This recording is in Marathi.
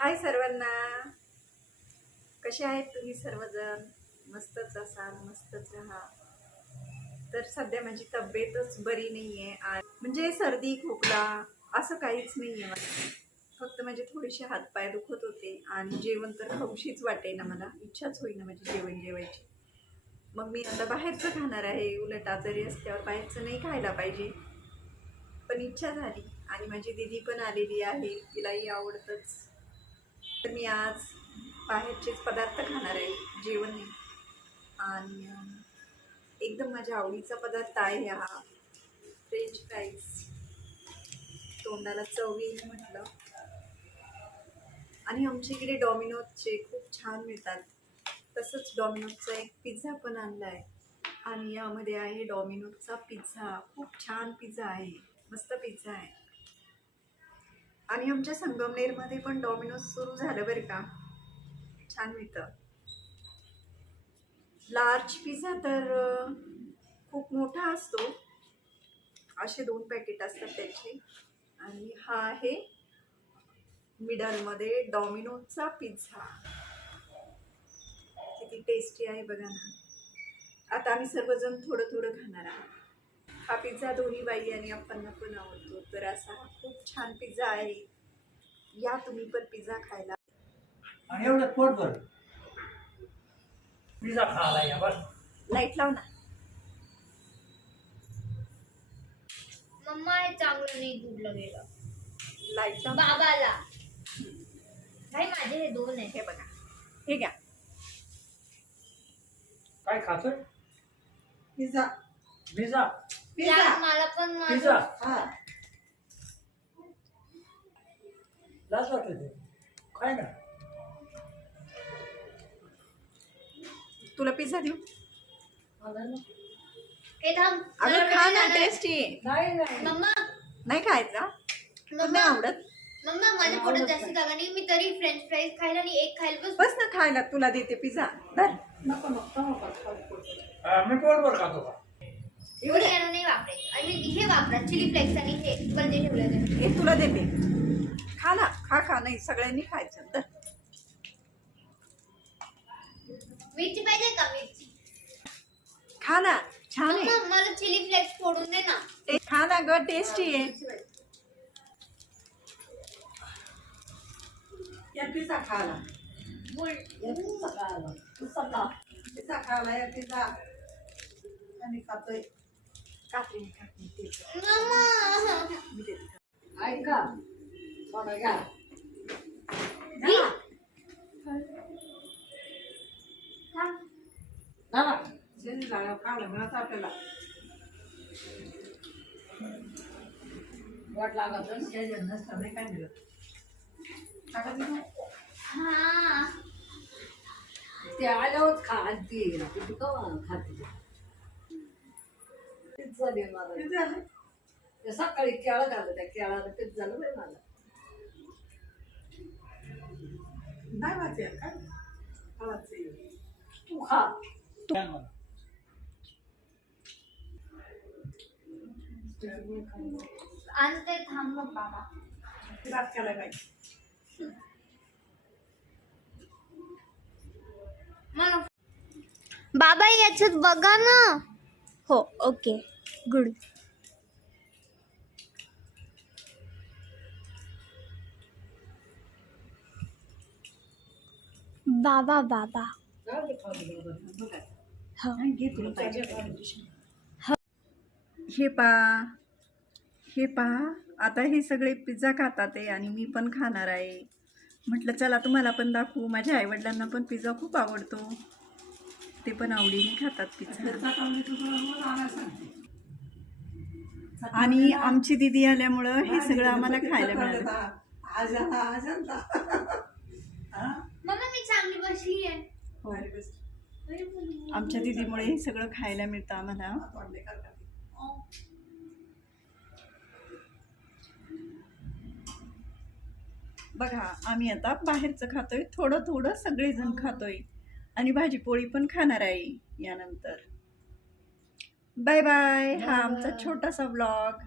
हाय सर्वांना. कसे आहेत तुम्ही सर्वजण? मस्तच असाल मस्तच राहा. तर सध्या माझी तब्येतच बरी नाही आहे म्हणजे सर्दी खोकला असं काहीच नाही आहे मला. फक्त माझे थोडेसे हातपाय दुखत होते आणि जेवण तर खाऊशीच वाटे ना मला. इच्छाच होईना माझी जेवण जेवायची. मग मी आता बाहेरचं खाणार आहे. उलट आजारी असल्यावर बाहेरचं नाही खायला पाहिजे. पण इच्छा झाली आणि माझी दिदी पण आलेली आहे. तिलाही आवडतंच. तर मी आज बाहेरचेच पदार्थ खाणार आहे जेवण. नाही आणि एकदम माझ्या आवडीचा पदार्थ आहे हा फ्रेंच फ्राईज तोंडाला चव येईल म्हटलं. आणि आमच्या इकडे डॉमिनोजचे खूप छान मिळतात. तसंच डॉमिनोजचा एक पिझ्झा पण आणला आहे आणि यामध्ये आहे डॉमिनोजचा पिझ्झा. खूप छान पिझ्झा आहे. मस्त पिझ्झा आहे. आणि आमच्या संगमनेरमध्ये पण डॉमिनोज सुरू झालं बरं का. छान मिळतं. लार्ज पिझ्झा तर खूप मोठा असतो. असे दोन पॅकेट असतात त्याचे. आणि हा आहे मिडलमध्ये डॉमिनोजचा पिझ्झा किती टेस्टी आहे बघा ना. आता आम्ही सर्वजण थोडं थोडं खाणार आहोत. हा पिझ्झा दोन्ही बाई आणि आपण पण आवडतो तर असा हा खूप छान पिझ्झा आहे. या तुम्ही पण पिझ्झा खायला. आणि एवढं पोट भर. पिझ्झा खायला या बस लाइट लाव ना. मम्मा हे चांगलं नाही तुटलं गेलं लाइट लाव. बाबाला. भाई माझे हे दोन आहे हे बघा. हे घ्या. काय खातोय? पिझ्झा. पिझ्झा. त्यात मला पण माझं- पिझ्झा. हा. लाज वाटत ते. काय ना. तुला पिझ्झा देऊ? हे थांब. अगं मला खा ना जाणार आहे. टेस्टी नाही नाही. मम्मा. नाही खायचा? तुला मम्मा. नाही आवडत? मम्मा माझ्या पोटात जास्त जागा नाही. मी तरी फ्रेंच फ्राईज खायला आणि एक खायला बस. बस ना खायला तुला देते पिझ्झा. धर. नको नको. मी पोटभर खातो का एवढी यानं नाही वापरायचं. आणि हे वापरा. चिली फ्लेक्स आणि हे. बंदी ठेवलं ते. हे तुला देते. खा ना. खा खा. नाही सगळ्यांनी खायचं. धर मिरची पाहिजे का मिरची? खा ना. छान आहे. मम्मा मला चिली फ्लेक्स फोडून दे ना. ते खा ना ग. टेस्टी आहे. या पिझ्झा खायला. बोल. पिझ्झा खायला. पिझ्झा खा. पिझ्झा खायला या पिझ्झा. आणि खातोय. मी देते ऐका. बघा घ्या. शरीराला खायला मिळत आपल्याला वाट लागत शरीर नसतं नाही काय मिळत. हा. ते आल्यावर खा आणि ती येईल ती कवा खाते दे मला ते सकाळी केळं घालं त्या केळाला पिझ्झा झालं बाई मला नाही काय तू खा. काय मला? आणि ते थांब मग बाबा. रात केला पाहिजे मला बाबा याच्यात बघा ना. हो ओके. गुड. बाबा बाबा. हो. हे. पा. हे पहा आता हे सगळे पिझ्झा खातात आहे आणि मी पण खाणार आहे. म्हटलं चला तुम्हाला पण दाखवू. माझ्या आईवडिलांना पण पिझ्झा खूप आवडतो. ते पण आवडीने खातात पिझ्झा. आणि आमची दिदी आल्यामुळं हे सगळं आम्हाला खायला मिळालं. आज आता आज आता हा? मम्मा मी चांगली बसली आहे. हो. भारी बस. आमच्या दिदीमुळे हे सगळं खायला मिळतं आम्हाला. करते. बघा आम्ही आता बाहेरचं खातोय. थोडं थोडं सगळेजण खातोय. आणि भाजी पोळी पण खाणार आहे यानंतर. बाय बाय हा आमचा छोटासा ब्लॉग